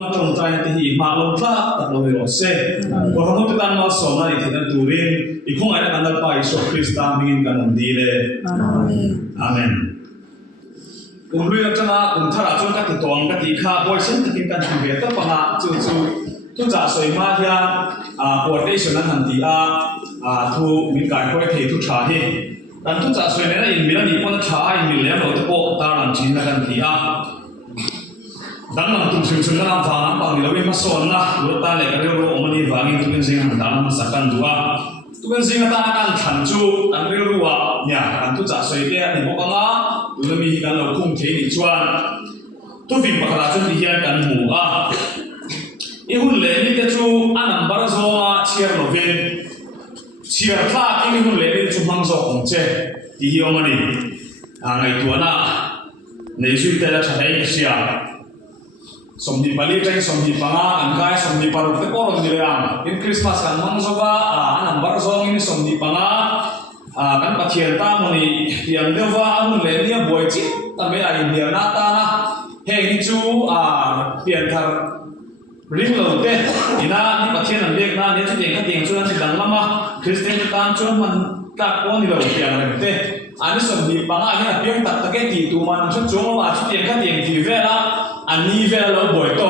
trong trai thì hi mà long tla tak lo ro se ko ha tu tan ma so na ni thinan turin I khong ai na kan pa Iso Krista mingin kan di le amen kum lui changa kum thara chon ka ti tong ka ti kha boy sen ka ti kan ti ve ta pa nga chu tu cha soi ma hia quotation nan han ti thu min kai koi the tu tha hi kan tu cha soi ne na in mi na ni pon tha in mi le lo te po ta ran chin na kan ti dan nam tum sim sim na fa na pang ni lo ma son na lo ta le ka ro o mani wa ngi tu ben sing han da na sa kan dua tu ben sing ta kan than chu an ri ru wa nya kan tu cha soi te ni mo ka nga tu mi kan lo khung the ni chuan tu vin pa khala chun ti hian kan mu I hun le ni te chu an number zo ma chiar lo ven chiar tha ki hun le ni chu mang zo ong che ti hi o mani ngai tu na nei su te la chai sia som di bali trai som di panga an kai som di paru te ko ron ni am in Christmas kan mang zo ba an number zo ni som di panga kan pathian ta moni tiam dewa hun le ni boy chi ta me ai dia na ta na he ni chu pian thar ring lo te ina ni pathian an lek na ne chu ding ka ding chu an dang lama Christian tan chu man ta ko ni lo pian re te ani som di panga hi pian tak ta ke ti tu man chu chu ma chu ding ka ding ti ve la an ni ve lo boy to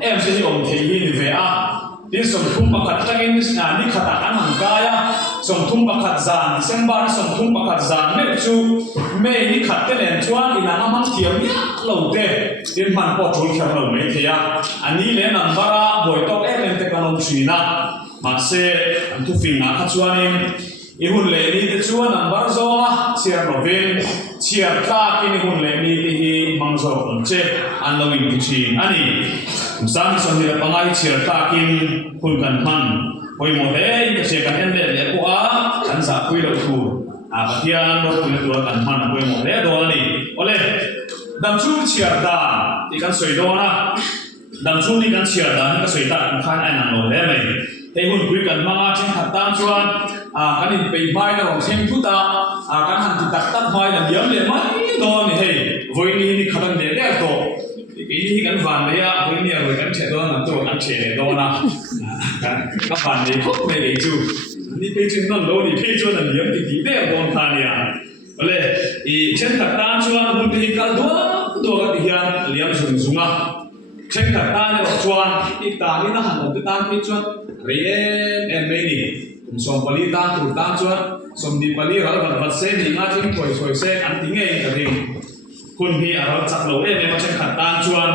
em se ni om thei ni ve tin som thum pakhat tangin ni khata an han kaya som thum pakhat zan sembar som thum pakhat zan me chu me ni khat te len chuan ina na mang thiam ya lo te tin man po thul khar lo me thia ani le nambara boy tok em te kanom china ma se an tu fin na kha chuanin I hun le ni te chuan number zo ma chiar novel chiar ta ki ni hun le ni te hi mang zo on che an lo in chin ani sam som ni pa ngai chiar ta kin hun kan man hoi mo le ke se kan en le ko kan sa pui lo thu patian lo tu le tu kan man hoi mo le do ni ole dam chu chiar da ti kan soi do na dam chu ni kan chiar da ka soi ta kan khan ai na lo le mai te hun pui kan manga chen khat tam chuan kan in pe mai na rong sem thu ta kan han ti tak tak mai na diam le mai do ni hei voi ni khadan de le to ki kan van le ya voi ni roi kan che do na to kan che le do na ka van ni khop me le chu ni pe chen non lo ni pe chu na diam ti ti le bon ta ni ole I chen tak ta chuan hun ti kal do ka ti hian liam sung sunga chen tak ta ne chuan I ta ni na han de ta ti chuan rien en me ni som pali ta tur ta chuan som di pali ral van se ni nga thing thoi se an ti nge ka ring kun hi ral chak lo em ma chen khat tan chuan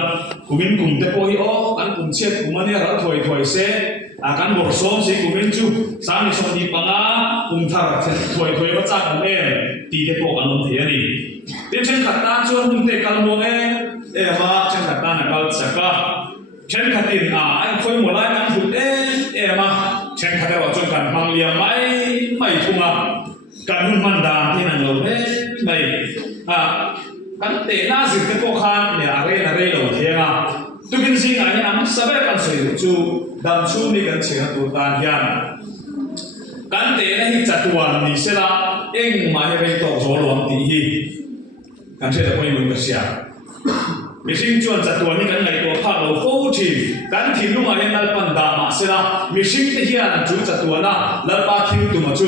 kumin kum te po hi o an kum chet kumani ral thoi se kan bor som si kumin chu sam ni som di panga kum thar thoi ba cha kan em ti te po kan om thi ani te chen khat tan chuan kum te kal mo ma chen khat tan kal chaka chen khatin an khoi mo lai kan hut ma chen khate wa chon kan mang lia mai thunga kan hun man dan thi nang lo mai kan te na zin te ko khan ne are lo thega tukin sing ai am sabe kan sei chu dam chu ni kan chena tu tan hian kan te na hi chatuan ni sela eng ma he to zo lom ti hi kan che da poi mun ka sia mi sing chuan chatuan ni kan lai to pha lo fo thi kan thin lu ma hen dal pan da ma sela mi sing te hian chu chatuana lar pa thil tu ma chu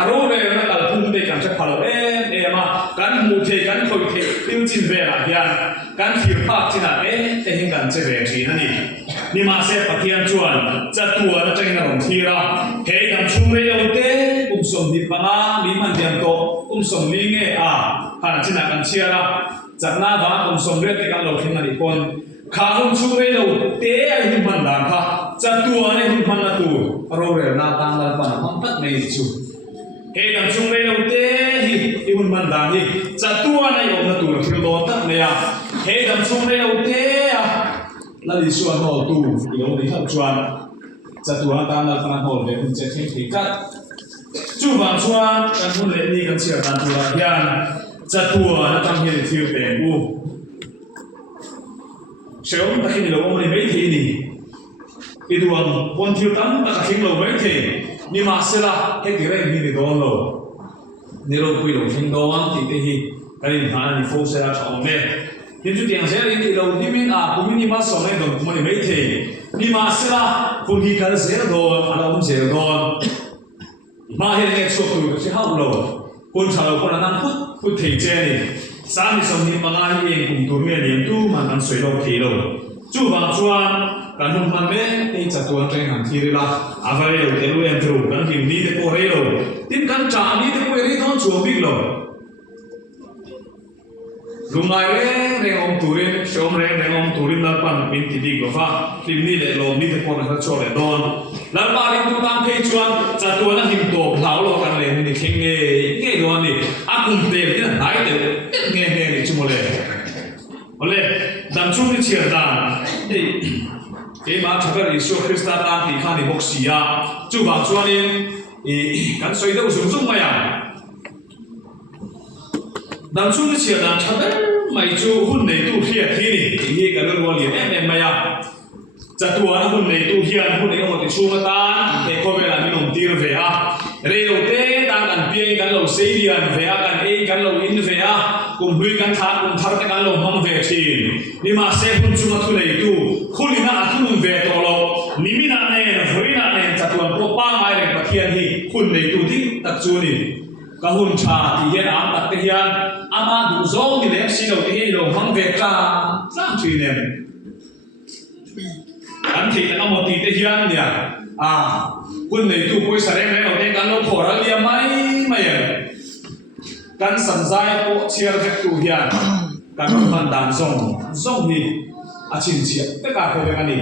aro re na kal phum te kan che phalo ma kan mu the kan khoi the tin chin ve la hian kan thir pa china te hin kan che ve thi na ni ma se pathian chuan chatuana teng na rong thira he dam chung re yo te som di panga mi man diam to som li nge han china kan chiara chana ba som re te kan lo thin ani kon kha hum chung re lo te ai hin man dan kha chatuana hin man na tu ro re na tang la pa na hom tak nei chu he dam chung re lo te hi hun man dan hi chatuana yo na tu fil lo tak ne ya he dam chung re lo te la li suan ho tu yo ni thap chuan chatuana tang la pa na ho le kun che thing thi kat chu wang chuan kan hun le ni kan chia dan tu la hian chatuana tam hi thil te bu seom ta hi lo mo ni mai thi ni iduang pon thil tam ta ka thing lo mai thi ni ma sela he ti re ni don lo ni lo pui lo thing don ti te hi kai ni ha ni fo se la chong me nên chút tiền sẽ đi đầu đi mình cũng như mà sống này đồng cũng mấy thế đi mà sẽ là cũng đi cả sẽ rồi không sẽ rồi mà hiện nay số tuổi sẽ hao lâuคนชาวเราคนนั้นพูดถึงเจนี่สามีสมัยบางอย่างเองกลุ่มตัวเมียเลี้ยงตู้มันนั้นสวยเราทีเราจู่บางช่วงการนุ่มมันเม่ไอ้จัตุรัสงานที่เรียกว่าอะไรเราเตลุเอ็นทรูกันที่มีแต่โปรเรเราที่กันจ่ามีแต่โปรเรต้องชัวร์บิ๊กเราลุงไงเรื่ององตูรินชมเรื่ององตูรินนั่นปันเป็นที่ดีกว่าที่นี่เลยเรามีแต่โปรเรเขาชัวร์เลยโดนแล้วบางทีตัวตามเพจชวนจัตุรัสหิมโตเผาเรากันเลยนี่เข่งเงี้ยโดนนี่อากุมเตะนี่ไหนเตะเงี้ยนี่ชั่วโมงเลยโอเคดังช่วงที่เชียร์ดังนี่มาชักกันอิสุคริสต์ตามที่ข้านี่บอกเสียจู่บางช่วงนี้กันสวยเด้อสูงๆมาอย่างดังช่วงที่เชียร์ดังชักกันไม่จู่หุ่นในตู้เฮียที่นี่ที่กันเรื่องวันเลี้ยงมาอย่างจัตุรัสหุ่นในตู้เฮียหุ่นในก็หมดที่ชูมาตาเด็กคนเวลามีนมตีร์เวียเรื่องเต้ต่างกันเพียงกันเราเสียนเวียกันเองกันเราอินเวียกุมหุยกันทางกุมทาร์กันเรามังเวทีนี่มาเซหุ่นชูมาทุเรศตู้คุณลินาทุนเวทตัวเรานิมินาเนนฟรีนาเนนจัตุรัสพวกป้าไม้เรื่องปะเทียนที่หุ่นในตู้ที่ตัดจูนี่ก็หุ่นชาที่เห็นอ่างตัดเทียนอามาดูโซ่ที่เล็กสิเราที่เรามังเวกาสร้างชื่อเนี่ยอันที่เราหมดที่เทียนเนี่ยคุณในตู้คุยสารเรื่องเราเด็กกันเราขอเราเลี้ยงไม่กันสัญญาโอเชียร์เด็กตู้เฮียกันมันดันส่งนี่อาชินเชียแต่การเคยเป็นกันนี่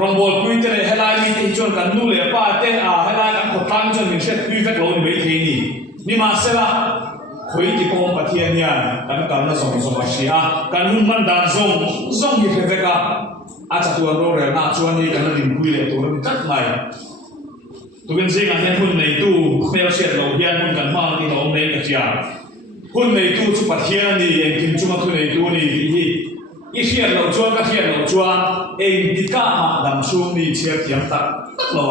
รองบอลคุยแต่ให้ไล่มีที่จนกันนู่นเลยป้าเต้ให้ไล่กันขดตั้งจนมีเช็ดคุยเฟกเราไม่ทีนี่มาเสร็จละคุยที่พงปะเทียนเนี่ยกันน่าส่งมาเชียกันหุ่นมันดันส่งที่เฟกอาจจะตัวเราเรียนชวนนี้กันนั่นดิ่งคุยเลยตัวเราจัดไปตัวเป็นสิ่งที่หุ่นในตู้เมื่อเสียเราเฮียนหุ่นกันมากที่เราในกระเจียหุ่นในตู้ชุบปะเทียนนี่เองกินชุบมาทุในตู้นี่ที่อีเชียเราชวนก็เชียเราชวนเองที่ก้ามาดำช่วงนี้เชียเทียมตัดเรา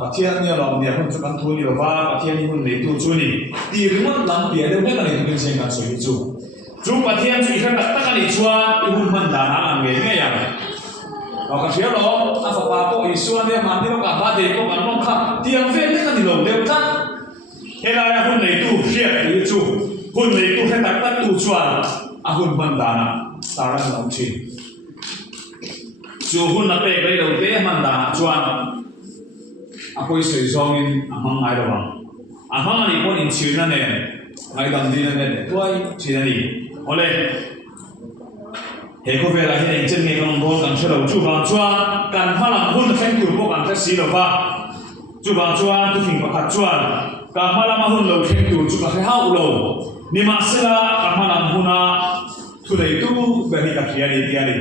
ปะเทียนเนี่ยเราเนี่ยหุ่นชุบกันทุนอยู่ว่าปะเทียนนี่หุ่นในตู้ชุนี่ดีหรือว่าลำเปียเดี๋ยวไม่กันเลยตัวเป็นสิ่งการสวยจู่จู่ปะเทียนจู่อีกครั้งตัดกันอีกชวนอีหุ่นมันด่าหางเงี้ยเนี่ยอย่างเราก็เชื่อเราอาฝากพวกอีส่วนเนี่ยมันที่เรากับบ้านเด็กก็กันน้องข้าเตรียมเฟ้นไม่กันที่เราเดียวกันเฮลายหุ่นในตู้เชียหรือจู่หุ่นในตู้ให้ตัดตู้ชวนหุ่นมันด่านะสาระเราชิจู่หุ่นนับเป็ดเลยเราเตะมันด่าชวนคุยสวยซองอินมังไงระวังมังอันนี้คนอินชื่อนั่นเองไอ้ดำดีนั่นเองตัวชื่อนั่นเองโอเคเฮ้ยก็เวลาที่เองจะมีการโดนกันเชื่อเราจู่บางช่วงการพลังหุ่นแข็งตัวพวกกันจะสีเราว่าจู่บางช่วงทุกสิ่งประคับช่วงการพลังหุ่นเราแข็งตัวจู่กับเขาเรานี่มาเสียการพลังหุ่นทุเรศตู้แบบนี้กับเฮียนี่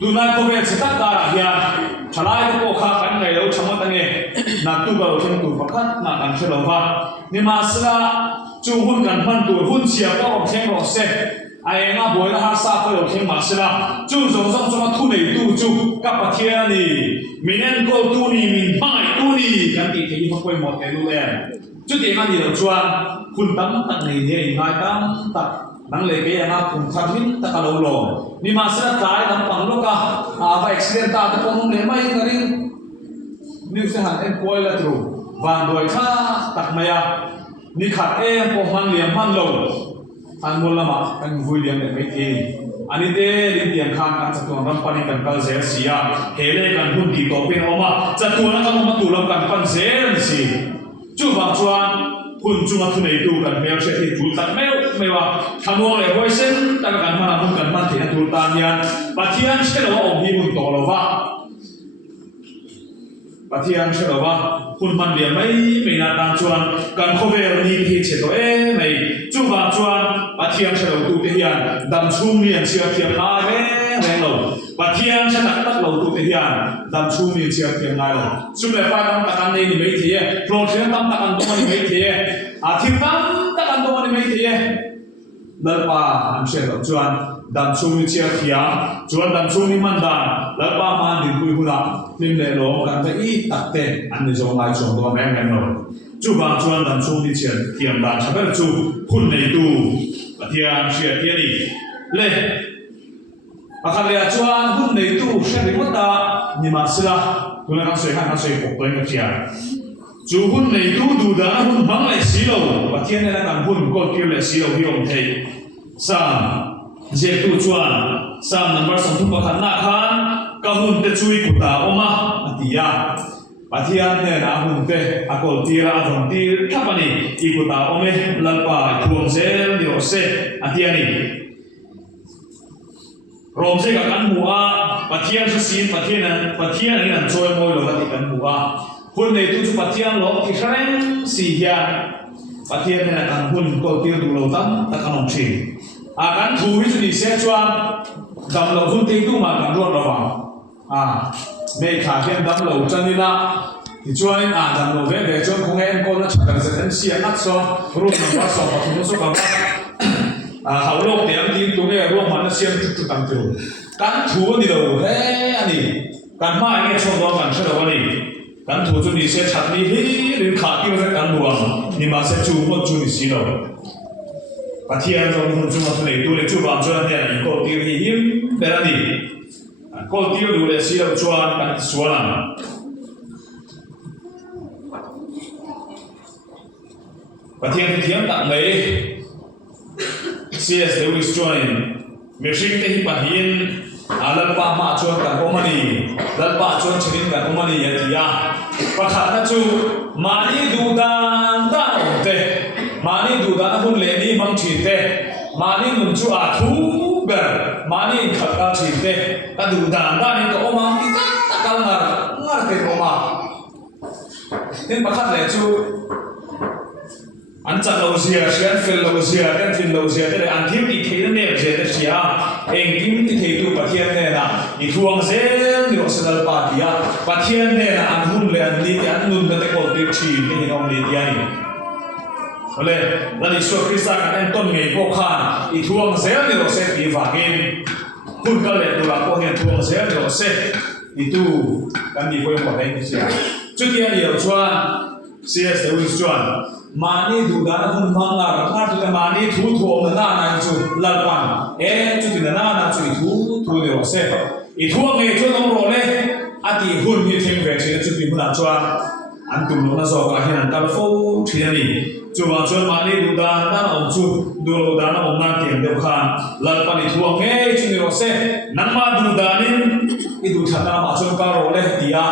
ดูนายก็เวลาสตัดการเฮียชลายตัวข้ากันไงเราชะมัดตั้งเงี้ยนักตู้เราแข็งตัวประคับนักกันเชื่อเราว่านี่มาเสียจู่หุ่นกันพันตัวหุ่นเสียก็แข็งเราเสียไอ้งาบวยละฮัสซาก็ยังมาสิละจู่สงมาทุนในตู้จู่กับปะเทียนี่มินเอ็นโกตู้นี่มินไม่ตู้นี่กันตีที่เขาคุยหมดเลยรู้แล้วจู่ที่มันนี่เราชวนคุณตั้งตักนี่เนี่ยง่ายตั้งตักนั่งเลยก็ยังคุณทำมินตะกะโลโลนี่มาสิละใจตั้งปังโลกะไปเอ็กซิเดนต์ตาตะปงเนี่ยไม่กระดิ่งนิวเซหันเอ็นโคยละทรูวันโดยข้าตักมายานี่ขัดเอ็นพวกมันเลี้ยงมันโลอันมูลมาอันวุ้ยเลี้ยงเด็กไม่ทีอันนี้เดลินเตียนข้างกันจัตุรัสปันกันกัลเซลเซียเฮเลกันหุ่นดีตัวเป็นออกมาจัตุรัสกันมาตุลกันปันเซลซีจู่บางช่วงหุ่นจู่มาทุนในตู้กันเมลเชติจู่ตัดไม่ว่าทำวงเลยไว้เส้นตั้งกันมาหุ่นกันมันที่นั่นตุลตานยันปัจจัยเชื่อว่าองค์ที่หุ่นโตแล้วว่าปัจจัยเชื่อว่าหุ่นมันเดียไม่น่าตามชวนกันเขาเวรนี้ที่เฉยไม่จู่บางช่วงปัจจัยเชื่อว่าตัวเฮียนดำชุ่มเนี่ยเชื่อเพียงนาแรงเราปัจจัยเชื่อตัดเราตัวเฮียนดำชุ่มเนี่ยเชื่อเพียงนาเราสุ่มเลยป้าตั้งตะกันในนี่ไม่เที่ยโปรเชื่อตั้งตะกันตรงนี้ไม่เที่ยอาทิตย์ตั้งตะกันตรงนี้ไม่เที่ยเดินป่าอันเชื่อเราชวนดำชุ่มเชื่อเพียงชวนดำชุ่มนี่มันดันแล้วป้ามันดึงคุยหุ่นนิ่มเลยลงกันไปอีตัดเตะอันนี้จงไล่จงตัวแม่เรา chú vàng chuan đàn xuống đi chuyện thiềm đàn chắc là chú hun này tu và thiềm chuyện kia đi lệ à khá là chuan hun này tu sẽ bị mất ta nhưng mà xưa tôi là nó sẽ phục tới một chuyện chú hun này tu đủ đã hun vắng lại xí lâu và thiên này là đàn hun con kia lại xí lâu hi ông thầy sam dễ tu chuan sam number song thu bạc khăn nát khăn cả hun tê chui của ta oma tia và thiên này là hun tê à col tia là dòng tia tháp này i của ta ome lalpa thuồng dễ điều se à thiên này rom se cả căn mua và thiên sẽ xin và thiên này là trôi môi rồi thì căn mua hun này tu chu thiên lo thì sáng xì hiền và thiên này là căn hun col tia đủ lâu tắm ta căn ông chìm à căn thú ví dụ như xe chuan đầm lầu hun tinh tu mà căn luôn rồi vào mẹ khả thiên đầm lầu chân đi la thì chuan đầm lầu về chuan không em con nó chắc là sẽ đến xe nát so rồi mình bắt sọ và chúng nó số cả hậu lộc thì em tin tụi nghe luôn mà nó xem chút tăng tiêu căn thú đi đâu thế anh đi căn mai nghe xong đó căn sẽ đâu anh đi căn thú chúng đi sẽ chặt đi đến khả tiêu sẽ căn buông nhưng mà sẽ chú một chú đi xí đâu và thiên trong hôn chung mà tôi lấy chú vàng cho nên là có tiêu thì hiếm để là gì có tiêu đủ để xí đâu cho anh xóa làm và thiên thì thiếm tặng mấy C.S. Lewis cho nên việc sinh cái hình bản hiên lần ba mà cho cả công ty lần ba cho chỉ cả công ty vậy thì và khả năng chú mà đi đủ đàn ta ổn tệ mà đi đủ đàn hôn lệ đi mang chỉ tệ mà đi muốn chú thú bền mà đi khẩn cao chỉ tệ ta đủ đàn ta nên có mang đi ta cao ngờ tệ có mà nên bà khát lệ chú anh chặt lâu xìa, xìa anh phê lâu xìa, anh phê lâu xìa, thế là anh thiếu đi thấy nó nè xìa thế xìa, anh kiếm đi thấy tụ bà thiên này là, đi thuang xế, đi họ sẽ đal bà tìa, bà thiên này là anh hun lệ anh đi, anh nun lên cái cổ tiêu chỉ, đi hình ông đi tìa này. Vậy là đi suốt khi sang anh tôn nghề bộ khăn, đi thuang xế, đi họ sẽ đi vả game, hun cả lệ tụ là có hiện thuang xế, đi họ sẽ đi tụ, anh đi quay một đánh xìa. Trước kia nhiều chuan, C.S. Lewis chuan, mani duda na hun phang la tu ta mani thu thu na na chu lal pan chu ti na chu thu de se I thu nge chu dong ro le ati hun hi theng ve che chu ti huna chuan an tum na zo ka hian kal fo thia ni chu wa chuan mani duda na om chu du lo da na om na tiam de khan lal pan I thu nge chu ni ro se nan ma duda ni I du tha na ma chuan ka ro le tia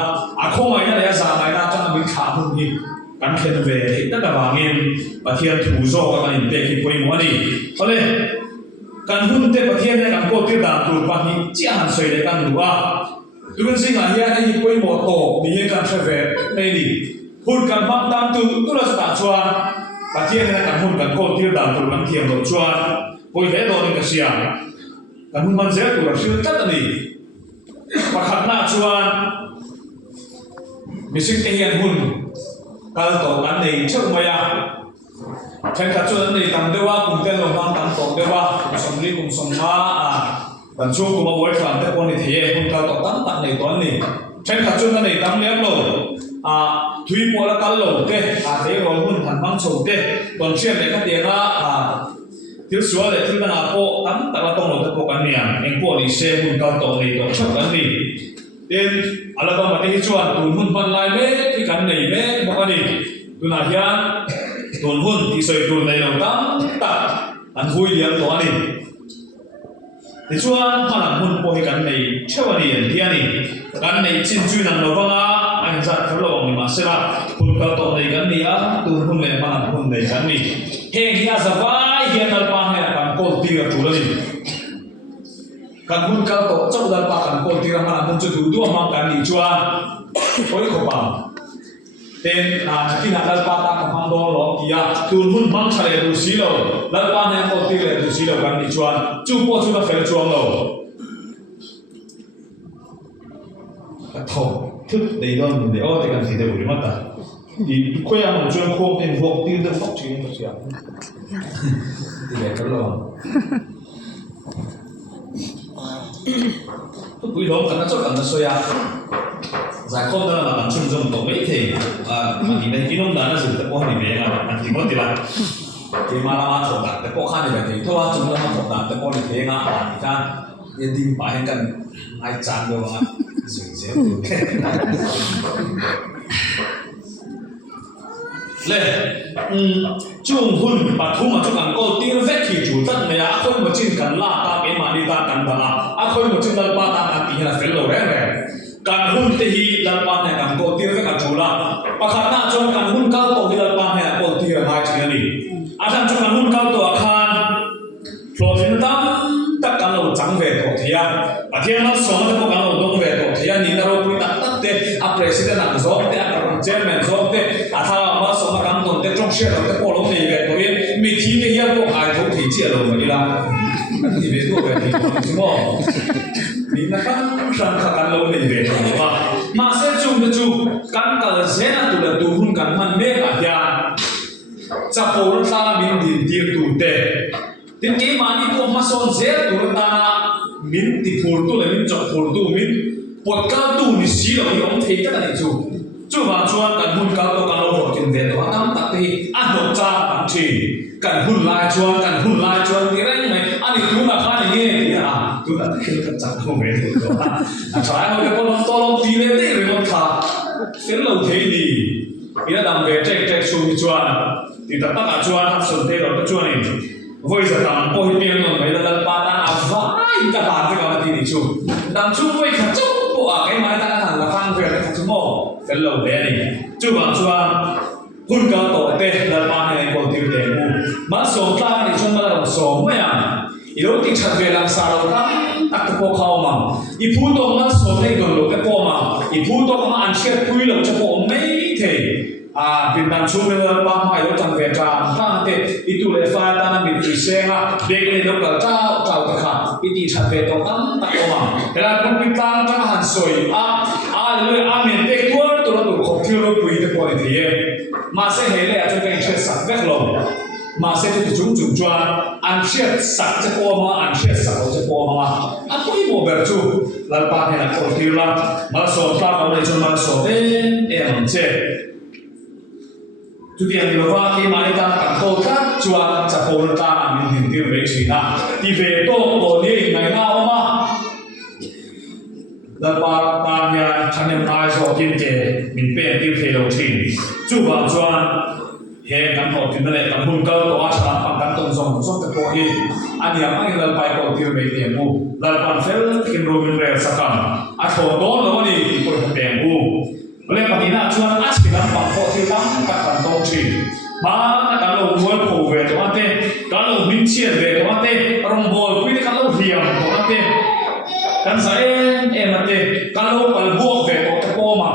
a khong ai na le sa mai na cha bin kha hun hi căn khen về thì tất cả vàng em và thiên thủ do các bạn để khi quay mua đi, có lẽ căn hun tê và thiên này căn cô tiêu đàn tụt và những chia hàn sợi để căn đủ tôi cần xin là hiện nay quay mua tổ thì hiện căn sẽ về đây đi hun căn băng tam tụ tôi là tạ choan và thiên này căn hun căn cô tiêu đàn tụt căn thiên độ choan quay thế đó nên cái gì căn hun man dễ tụt là siêu chất là gì và khát na choan mình xin cái hiện hun kalau to kan nei chok maya chen kha chu nei tam dewa kum te lo mang tam to dewa som ri kum som ma ban chu kum woi than te pon ni the hun kal to tam tak nei ton ni chen kha chu nei tam lem lo thui po la kal lo te te ro hun than mang chou te ton chen le ka te nga thiếu số để thiếu na po tam tak la tong lo te po kan niam eng po ni se hun kal to nei to chok kan ni then ala ba mati chuan tun hun ban lai me ki kan nei me baka ni tuna hian tun hun ti soi tun nei lo tam ta an hui liam to ani ti chuan han hun po hi kan nei chewani an ti ani kan nei chin chu nang lo banga an zat khol lo ni ma sera hun ka to nei kan ni a tun hun le ma hun nei kan ni he hi a zawai hian al pa he kan ko ti ga tu lo ni kan hun kal to chau dal pa kan ko ti ra ma mun chu du ma kan ni chuan oi ko pa ten ti na dal pa ta ka mang do lo kia tun hun mang chale du si lo dal pa ne ko ti le du si lo kan ni chuan chu po chu na fel chuang lo ka tho thức dei don de o te kan ti de bu ma ta I khoi am mo chuan khom ten vok ti de fok chi ma sia ti le ka lo tôi quý lắm, khán giả cho khán giả xoay à giải không đó là làm chung trong tổ mấy thì mình nên cái nông đàn nó dùng cái bao nhiêu về là thì có gì là thì mà làm ăn thổ đàn cái bao khăn thì thôi chúng ta làm thổ đàn cái bao nhiêu thế ngã thì ra yên tim bài cần ai chán đâu mà dừng dễ lệ chung hun và thu mà chung cần có tiếng vét thì chủ tất này à khôi một chân cần la ta cái mà đi ta cần là à khôi một chân là ba ta cần thì là phải lâu đấy vậy cần hun thì là ba này cần có tiếng vét cần chủ là và khả năng cho cần hun cao tổ thì là ba này có tiếng là hai chữ này à thằng cho cần hun cao tổ khan rồi chúng ta tất cả lâu trắng về tổ thì à thiên nó sống nó có cần lâu đông về tổ thì nhìn đâu cũng tất tất thế à president là gió thế à các chairman gió thế à thằng mà sống mà cần tồn tại trong xe rồi cái bộ lông này về tổ yên mi thi cái hiện bộ ai cũng thì chia rồi vậy là thì về tổ về thì đúng không mình là cần sang khả năng lâu này về tổ mà sẽ chung được chung cần cả dễ là tụi là tụi hun cần man mê cả nhà cha bộ nó ta mình đi đi tụi tệ thì cái mà đi tụi mà son dễ tụi ta mình thì phù tụi là mình chọn phù tụi mình bột cao tụi mình xí rồi thì ông thấy cái này chung chú bà chuan cần hun cao tụi cao rồi tiền về tụi năm tập thì ăn một cha ăn chỉ cần hun lai chuan thì đấy này anh thì tụi là khai này nghe thì tụi là cái chặt không về tụi đó trái mà cái con to lông tí lên đấy rồi con thà cái lâu thế gì bây giờ làm về chạy xuống chuan thì tất cả chuan học sinh thế rồi cái chuan này với giờ làm bồi tiền rồi mấy lần ba ta vãi cả bạn cái cái gì chú làm chú với cả chú của cái máy ta hẳn là phang về cái chú mỏ cái lầu bé này chú bảo chuan hun cao tổ tê là ba này còn tiêu tiền mu mà sống ta thì chúng ta là sống mấy yếu thì chặt về làm sao đâu ta tắc cái bộ khâu mà ít phút đó mà sống này còn lúc cái bộ mà ít phút đó mà ăn chết quy lộc cho bộ mấy thế Việt Nam chúng mình là ba mai đó chẳng về tràn ta thế ít tu lệ pha ta mình chỉ xem để cái đâu cả trao cái khác ít đi chặt về đó tắm tắc mà thế là cũng biết ta chẳng hẳn soi rồi mình để tôi là tụi học thiếu rồi quý cái quan thì mà sẽ hệ lệ cho cái chuyện sạch vét lòng mà sẽ cho chúng cho ăn chết sạch cho cô mà ăn chết sạch cho cô mà tôi một bề chú là ba này là học thiếu là mà số ta có để cho mà số em chết chú tiền thì vào khi mà ta cảm thụ các chuan chặt bồn ta mình nhìn tiêu về gì na thì về tổ đi ngày nào mà là ba nhà thằng em ai so kinh tế mình bé tiêu thế đầu tiên chú vào chuan hệ cảm thụ thì nó lại cảm hứng cao tổ ác làm bằng cảm tổng dòng cái bộ hi anh em anh là bài cổ tiêu về tiền mu là bạn phải kiếm rồi mình về sắc cam thổ đó là cái gì thì có tiền mu oleh patina chuan askilam bangko thilam kan tong chi ba kalau mual pho ve to ate kalau min chian ve to ate rong bol pui kalau hiam to ate kan sa em ate kalau pal buok ve to po ma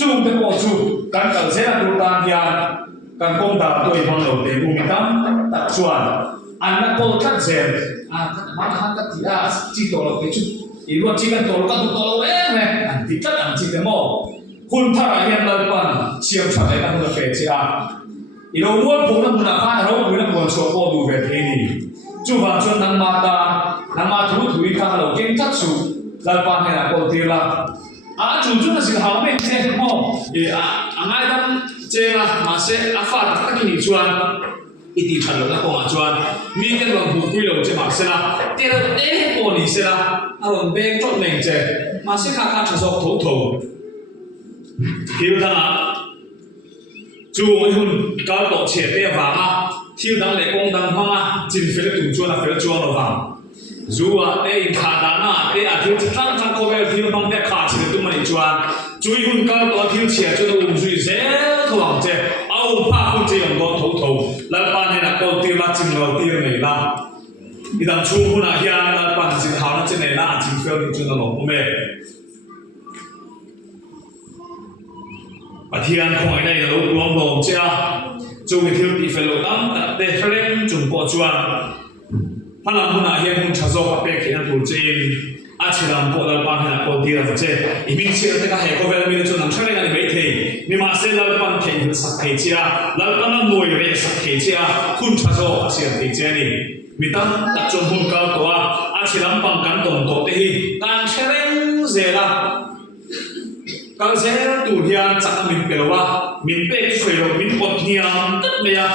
chung te po chu kan kal se na tu tan hian kan kong da toi mang lo te bu mitam tak chuan an na ko khat zen ma han ka ti chi to lo ke chu i ro chi kan to lo ka tu to lo ne an ti kat an chi te moคุณท่าไรยังเลิกปันเชี่ยวชาญในการดูเฟซอีโรม้วนผมนั่งหน้าข้างเราคุยนั่งบนโซฟาดูเฟซนี่จู่วันชวนนั่งมาถูข้างเราเก่งทัดสูเลิกปันเนี่ยคนที่ละจู่นั่นสิเขาไม่เจ๊หม้อง่ายดังเจ๊ละมาเซ่ฟาดตะกี้นี่ชวนอีตีฉันเราก็มาชวนมีแต่เราคุยเราจะมาเซ่ละเดี๋ยวปนนี่เซ่ละเราเบงจดหนึ่งเจ๊มาเซ่ข้างจะสอบถู thiếu thằng chú mới hun cao độ trẻ bé vàng thiếu thằng để công đăng hoa chính phải là tụng chuan là phải là chuan là vàng dù để khả đàn để thiếu thằng thằng cô bé thiếu bằng để khả chỉ tụng mình chuan chú hun cao độ thiếu trẻ cho nó duy dễ không chế ao pa hun chế làm con thấu là ban này là con tiêu là chính đầu tiên này là đi đằng chú hun là hiền là ban chính hào nó trên này là chính phải là chuan là lồng mê thiên không ai này là lúc luồng luồng chứ chúng mình thiếu đi phải lâu lắm để cho nên chúng có chuan hắn làm hôm nay hiện hôm chả do các bé khi hắn thủ trên chỉ làm có là ban hay là có tiền là chứ mình chỉ là cái hệ có vẻ mình cho năng chắc là mấy thế nhưng mà sẽ là ban thì mình sắc thế chứ là ban nó nuôi về sắc thế chứ không chả do chỉ là thế chứ này mình ta chúng hôm cao tổ chỉ làm bằng cán tổng tổ thế càng sẽ lên dễ là cái xe tủ hiền chắc là mình bèo wa mình bê xuôi rồi mình bột hiền tất bây giờ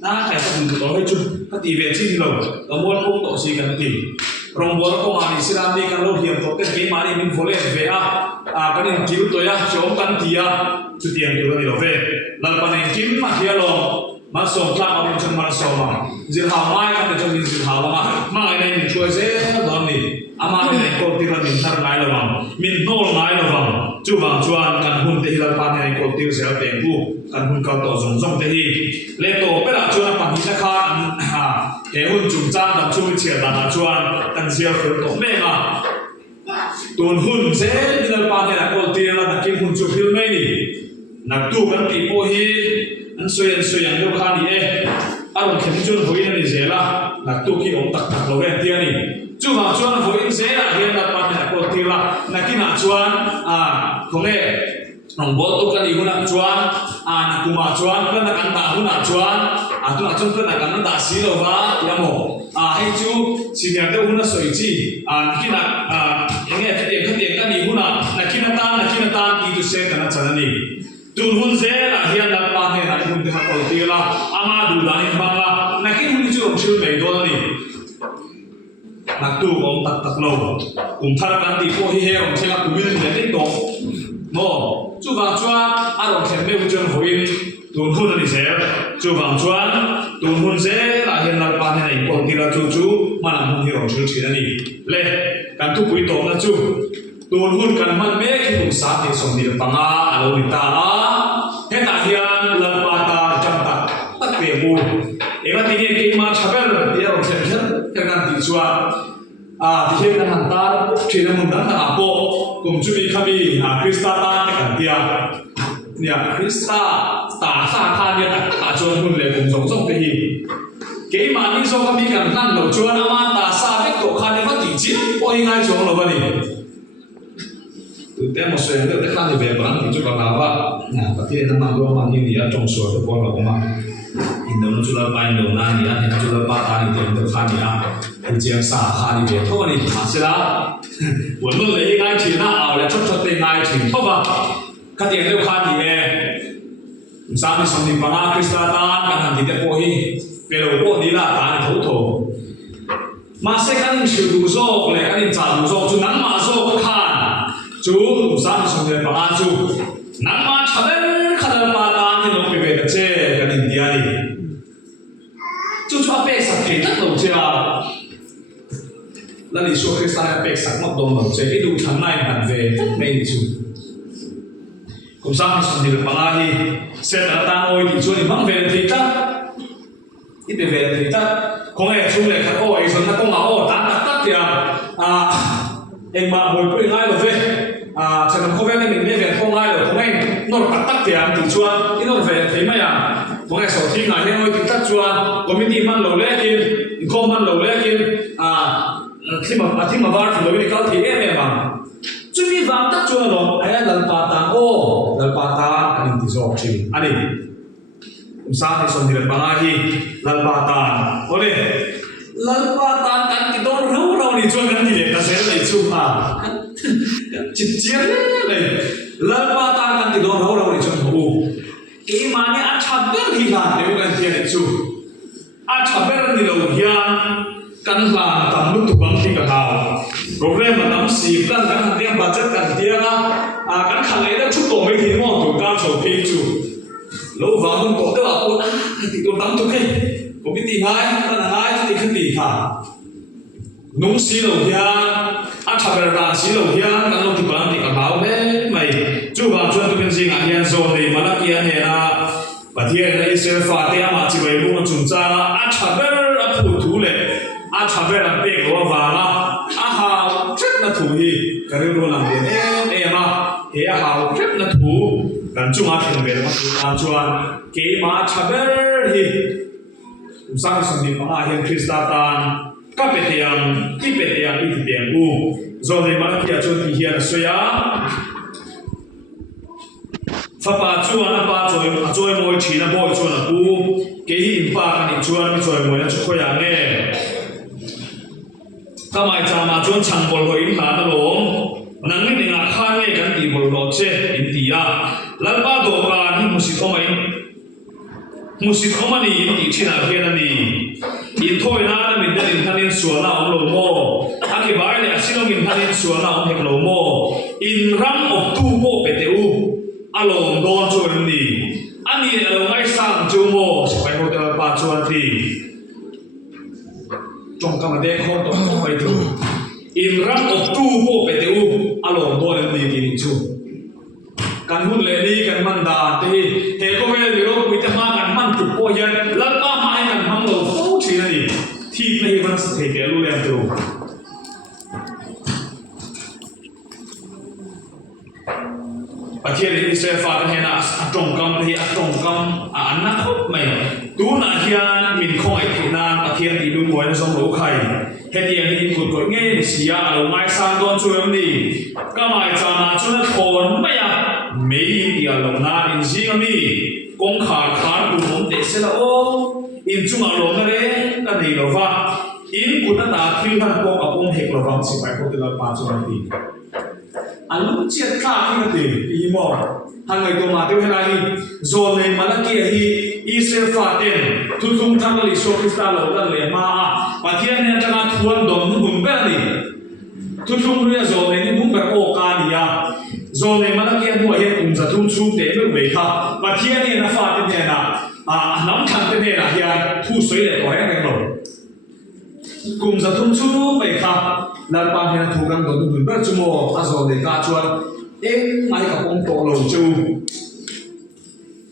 na cái phần đó hay chung cái tỷ về chi rồi ở môn không tổ gì cần tỷ rong bor ko mani siram đi kan lo hiền tổ cái game mani mình vô lên về cái này cứu tôi chống căn tia chút tiền tôi đi về lần ban này kiếm mà kia lo mà sống khác ở bên trong mà sống mà diệt hào mai cái trong mình diệt hào mà cái này mình chơi dễ lắm đi ama cái này công ty là mình thằng này là mình nô này là chú vàng chuan kan hun te hilal pa này công ty sẽ tiền bu kan hun cao tổ giống giống te hi lệ tổ bây giờ chuan bằng hi kha cái hun chúng ta làm chú chia là chuan kan sia khởi tổ mẹ mà tuần hun dễ hilal pa này là công ty là cái hun chú phim mấy đi nạp tu kan tỷ po hi anh suy yang đâu khan đi ông khen chuan vui này dễ là nạp tu khi ông tắc tắc lâu tiền đi chú vào chuan vui dễ là hiện là pa này công ty là cái nào chuan không nghe nong bot tu kan ihuna chuan na kuma chuan kan na kan ta huna chuan tu na chun kan na kan ta si lo wa yamo hai chu senior de huna soi chi kina enge khate kan ihuna na kina ta ki tu se kan cha ni tun hun ze la hian la pa he na hun de ha ko ti la ama du da ni ba la na kin hun chu ong chul mai do ni na tu om tak lo thar kan ti ko hi he ong chela tu min de ti to no chú vàng chuan rong khen bê chân hồi tuần hun này sẽ chú vàng chuan tuần hun sẽ là hiện là ban này còn thì là chú mà làm hun hiểu chú chỉ là gì lệ cần thu quý tổ là chú tuần hun cần man bê khi cùng sát thì sống thì bằng alo mình ta hết tại hiện là ba ta trăm tắc tất tiền bu em mà tiếng cái mà chả biết là tiếng rong khen hết cái ngành thì chuan thì hiện là hàng ta chỉ là một đám thằng bộ cùng chú bị kami Krista ta cái tia nhà Krista ta sa khan nhà ta chuan hun lệ cùng giống giống cái gì cái mà đi so kami cần năn đầu chuan ama ta sa biết tổ khan nhà phát triển chín ôi ngay chỗ nào vậy từ tem một số người đã khan thì về bản thì chú còn nào vậy nhà phát hiện năm nào mà như vậy trong số đó có là mà Indo nó chú là bài đầu nan thì anh chú là ba ta thì tiền được khan thì anh chiang sa khan thì về thôi thì mà sẽ là buồn luôn lấy ngay chỉ na ảo là chốt tiền ngay chỉ thôi mà cái tiền đều khan thì sao thì xong thì bằng Krista ta cần làm gì để bôi về đầu bôi đi là ta thì thấu mà sẽ cần chịu đủ số lại cần trả đủ số chú nắng mà số khan chú sao thì xong thì bằng chú nắng mà chả biết khăn ba ta thì nó về cái chế cái gì đi chú cho bé sắp kỹ tất đầu chưa là lý số Krista là bếc sắc một đồng đầu chế cái đủ thằng này hẳn về tất mấy chú cũng sao thì xong thì được bằng ai sẽ đã ta ôi thì chú thì mắng về thì chắc ít về thì chắc không hề chú lại khắc ôi xong nó cũng bảo ôi tắt thì em mà hồi quên ngay rồi về chẳng làm không biết mình biết về không ai rồi không anh nó tắt thì thì chú ít nó về thế mà không hề sổ thi ngài nên ôi thì tắt chú có mình đi mang lẩu lẽ kia không mang lẩu lẽ kia khi mà vào thì đối với cao thì em mà chú bị vàng tắt chưa rồi ai lần ba ta anh thì rõ chứ anh đi sao thì xong thì lần ba hi lần ba ta ôi lần ba ta anh thì đâu đâu đi cho cái gì để ta sẽ lấy chú chít chén này lần ba ta anh thì đâu đi cho hú cái mà này anh chả biết thì là nếu cái gì để chú anh chả biết thì đâu hiền kan la tam lu tu bang thi ka hao program ma nam si kan kan tiang budget kan tiang kan khang ai da chu to mai thi mo tu ka so phi chu lo wa mun ko da ko ti to tam tu ke ko bi ti ngai kan ngai ti khan ti tha nung si lo hian tha ber da si lo hian kan lo tu bang ti ka hao me mai chu ba chuan tu kan sing a hian zo nei ma la kia he na pathian na Israel fa te ama chi bai lu chung cha tha ber a phu thu le chả biết làm bê của bà là hào rất là thú hi cái điều làm việc em mà hệ hào rất là thú cần chung ăn thì về mà làm chuan cái mà chả biết hi sang sang đi mà hiện Krista tan các bề tiang ít tiang u rồi thì mà kia chuan thì hiện suy phát ba chuan ba rồi mỗi chỉ là mỗi chuan là u cái hình ba cái hình chuan rồi mỗi là chút khối ăn nè các mày chả mà chuan chẳng bol hồi in là nó lốm nắng cái này là khai nghe cái gì bol lo che india lalpa do ka ni musit omani ti china hian ani in thoi na min dalin thanin suana om lo mo aki bai le asinong in thanin suana om hek lo mo in ram of tu mo peteu alom don chuan ni ani alo ngai sang chu mo sipai hotel pa chuan ti trong kam de khon to mai tu in ram of tu mo peteu alom don ni ti chu kan hun le ni kan man da te he ko he ni ro pu te ma kan man tu po yan lan pa ma ai kan mang lo fo chi ni thi nei van se te ke lu le tu Akhir ini saya faham hena atongkam hi atongkam anak khop mai tu na hian min khoi thinan akhir ti lu moi na som lo khai heti ani kut ko nge ni sia alo mai sang don chuem ni ka mai cha na chu na thon mai ya mei dia lo na in jing mi kong kha khan tu mom te se la o in chu ma lo na re ka nei lo va in kut na ta thil han ko ka pom hek lo vam si pai ko te la pa chu ti alum chiat kha hi te i mo hangai to ma te hela hi zon nei malaki hi Israel faten tu thum tham li so krista lo dan le ma pathian ne changa thuan dom nu bum ba ni tu thum ria zon nei ni bum ba o ka ni ya zon nei malaki hu hi kum za thum chu te lo be kha pathian ne na faten ne na nam than te ne la hian thu soi le ko he ne lo kum za thum chu be kha lan pa hian thu gam do nu bum ba chu mo a zon nei ka chuan mai ka pong to lo chu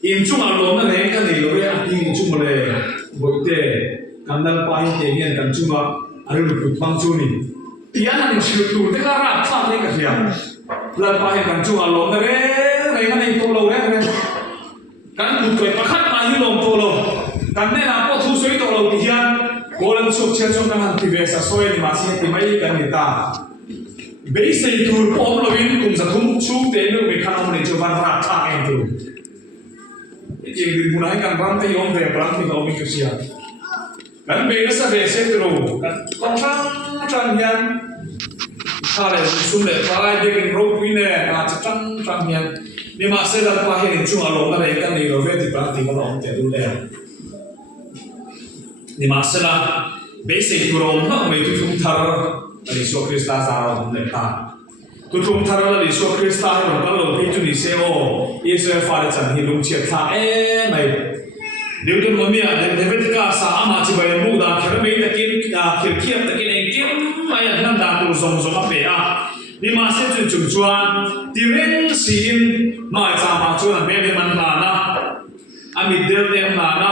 in chung a lo na le ka nei lo re a ti chung le boite kan dal pa hi te ngen kan chung a aru lu put bang chu ni tian an shiu tu te ka ra sa le ka sia lan pa hi kan chung a lo na re na nei to lo re kan put ko pa khat ma hi lo to lo kan ne na po thu soi to lo ti hian ko lan chuk che chung kan han ti ve sa soi ni ma si ti mai kan ni ta Bấy xây tour pom lo in cùng sa thum chu te no me khana mo ni chu van ra tha en tu ti bi bunai kan ram te yom ve pram ti lo mi ka sia kan be na sa ve se tro kan kong sang hian kha le sum le pa de kin ro pi ne na chang hian ni ma se la pa he chu a lo na le kan ni lo ve ti pram ti lo te du le ni ma se la be xây tour om na me tu thum thar Aliso Krista zaro le ta tu thum thar la Aliso Krista he lo lo hi chu ni se o Israel fa le chan hi lung chiat tha mai Newton mamia David ka sa ama chi bai mu da khar mai ta kin khir khiam ta kin en kim mai nan da tu zong zong a pe a ni ma se chu chu chuan ti ren sin mai cha ma chu na me le man na na ami del te na na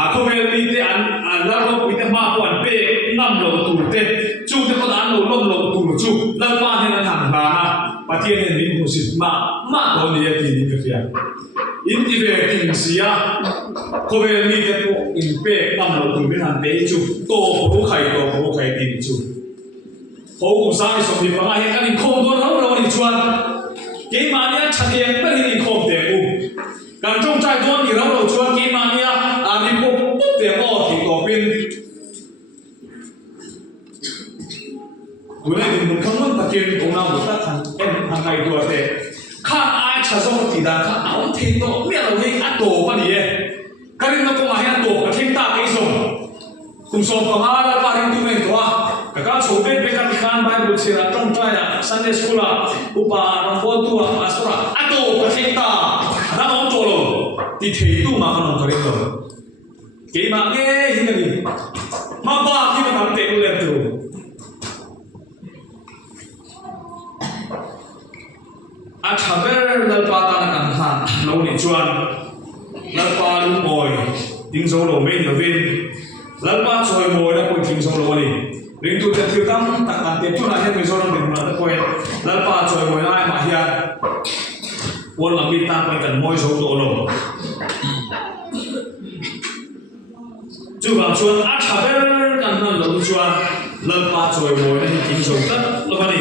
a ko vel mi te an la ro pi te ma ko an pe nam lo tu te chu te ko dan lo lom lo tu chu la pa ne na thang ba na pa ti ne min hu sit ma ko ni ya ti ni ka fia in ti ve kin sia ko vel mi te ko in pe nam lo tu be han pe chu to ko khai ti chu ho ku sai so ni pa he kan khom do ro ni chuan ke ma nia chatiang pa ni khom te u kan trong trai do ni ro chuan ke ma nia a ni ko te o ti ko pin Tôi này mình không muốn tập trung công năng của các hàng ngày tuổi thế, khác ai trả xong thì đã khác áo thì tổ biết là cái ăn tổ bao nhiêu, cái này nó cũng là ăn tổ cái thiên ta cái số, cùng số của hai là ba đến tụi mình thôi, các số biết biết các khán bài buổi chiều là trong trai là Sunday school là, upa nó phô tu là asura, ăn tổ cái thiên ta, đã nói tổ rồi, thì thấy tu mà không có cái rồi, cái mà nghe như thế này, mà ba khi mà làm tệ lên rồi. A chaber dal pa ta na kan han lo ni chuan dal pa lu moi ting zo lo me lo vin dal pa choi moi na ko ting zo lo ni ring tu te thil tam tak kan te chu na he me zo lo ni na ko dal pa choi moi lai ma hian won la mi ta pa kan moi zo to lo chu ba chuan a chaber kan han lo chuan dal pa choi moi na ting zo ta lo ba ni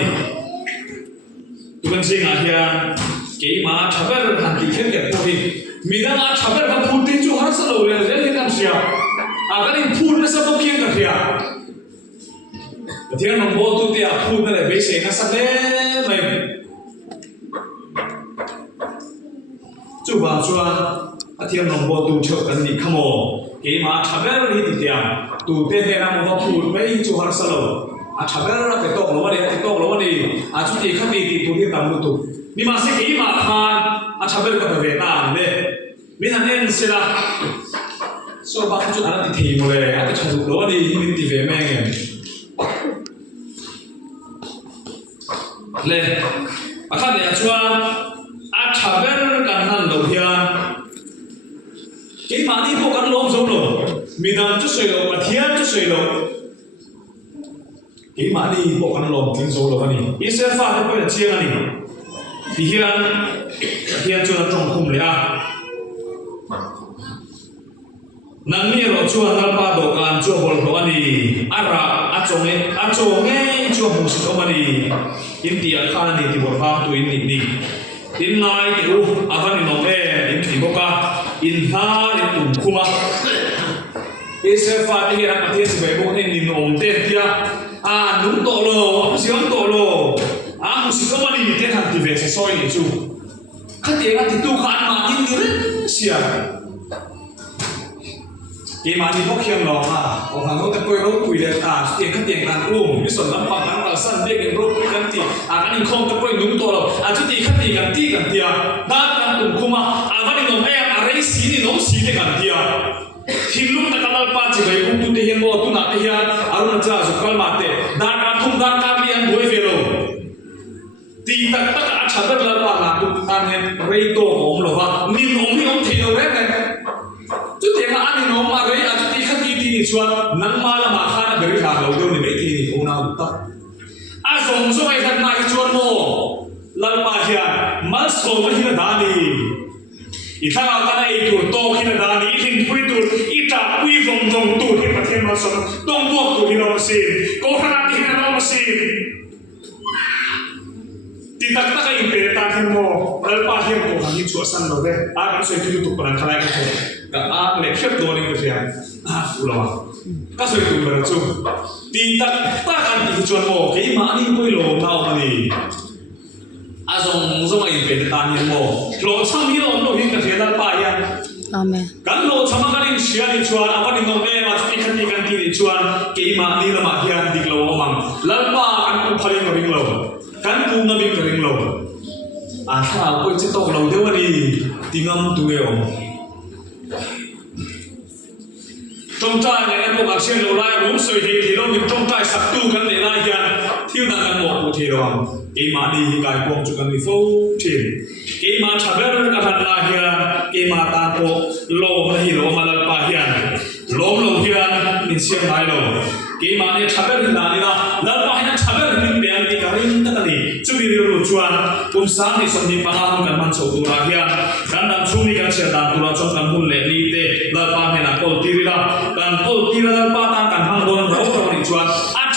Tuhan sing akhirnya kei ma chabar han ti khen ke pori midang a chabar ka phut ti chu har sa lo le le kan sia a kan in phut na sa bo kien ka thia thiang nong bo tu ti a phut na le be se na sa le mai chú bà chuan thiam nông bộ tu chợ cần đi khamo cái mà chaber đi thì tiang tu te he na mo phu mấy chú har salo chaber ra cái tóc lỗ đi chú thì khát đi thì tu đi tam tu ni mà sẽ cái mà khan chaber cái về ta nè mình anh em sẽ là so ba chú anh thì thì mo le cái chú lỗ đi mình thì về mẹ le akan le chuan chaber kan nan lo hian cái mà đi bộ cắn lốm giống rồi mình đang chút sợi lốm mà thiên chút sợi lốm cái mà đi bộ cắn lốm tiếng giống rồi này ý sẽ phát cái là chia này thì hiện cho nó trong khung này nang mi ro chuan nal pa do kan chu bol ro ani ara achonge chu hung si ko mani india khan ni ti bor ba tu in ni in ngai ti u avani no e in ti boka in ha in tum khuma ese fa ti ra pathi se be bo ne ni nom te tia nung to lo siam to lo mu si ko mani ni te han ti ve se soi ni chu khati ga ti tu khan ma in ni re sia cái mà đi bốc khiêng lò ông hàng ngô ta quay rốt quỳ lên tiền các tiền đàn cái sổn lắm bằng lắm là sân biết cái rốt quỳ lên thì cái này không ta quay đúng to rồi chút tiền các tiền gần tiền đã gần tụng không cái này nó em đấy xí thì nó xí thì gần tiền thì lúc ta kalau pa chỉ vậy cũng tu tiền mua tu nạp tiền nó cha giúp cái mà thế đã cả thùng đã cả liền đuổi về rồi thì tất cả chả biết là làm tu tan hen rây to ông rồi nhìn ông thì đâu đấy này chút tiền anh nó mà cái chút tiền khác đi thì chuan nắng mà là mà khá là beri là đầu tiên này thì ông nào ta dùng số này thật này chuan mồ lần mà hiện mất số mà hiện là đani ít thằng nào ta này tuổi to hiện là đani ít tuổi ít trả quy vòng tuổi hiện là thiên mà sống đông buộc tuổi hiện là xin có khả năng hiện là nó xin thì tất cả cái impede ta thiên mồ lần mà hiện có hàng chuột săn rồi đấy cái số tiền tụ bằng khai cái thôi cái lệ phép đồ này cái gì phụ lo cái số tiền bớt chút thì tất cả cái chuột mồ cái mà anh quay lỗ nào mà đi dùng impede ta thiên mồ lỗ chăm hi lỗ hi cái gì đó phải ya amen kan lỗ chăm cái này xia đi chuột cái này nó em mà cái kan đi chuột cái mà đi là mà hiện đi lỗ mà lần mà anh cũng phải ngồi lỗ kan tu na bin kering lo sa ko chi tok lo de wani tingam tu eo trong trai này em có action lo lai cũng soi thì lo mình trong trai sắp tu kan le lai hian thiu na kan mo ku thi ro cái mà đi cái quang chu kan ni fo thi cái mà chaber ka than la hian cái mà ta ko lo hi lo ma la pa hian lo hian min siam lai lo cái mà ne chaber na ni la pa hian chaber ni pe an ti ka rin ta ni chu bi ro chuan sáng thì sân đi pangang kan man chou tu ra hian kan dam chu ni kan sia dan tu ra chong kan hun le ni te la pa ne na pol ti ri la kan pol ti ra la pa ta kan hang don ro ni chuan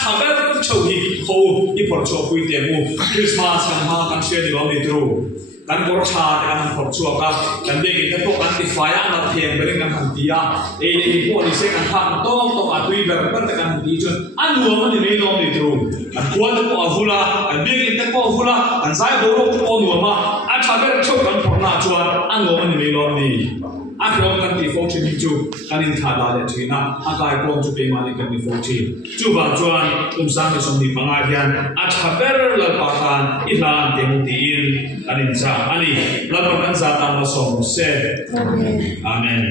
chaber chou hi ho i por cho pui te mu Christmas kan ha kan sia di lo ni tru kan gor cha kan por chu ka kan de ki te po kan ti fa ya na thiam beri kan han ti ya ni po ni se kan ha to a tui ber per ta kan ti chun anu ma ni me lo ni tru kan kwa te po avula kan de ki te po avula kan sai bo ro po nu ma chaber chou kan por na chuan anu ma ni me lo ni Akron kan ti phong chin chu kan in tha da le thina akai pom chu pe ma ni kan ti phong chin chu ba chuan sang ni som ni panga hian chaber la pa kan i lan te mu ti in kan in cha ani la pa kan za tam ma som se amen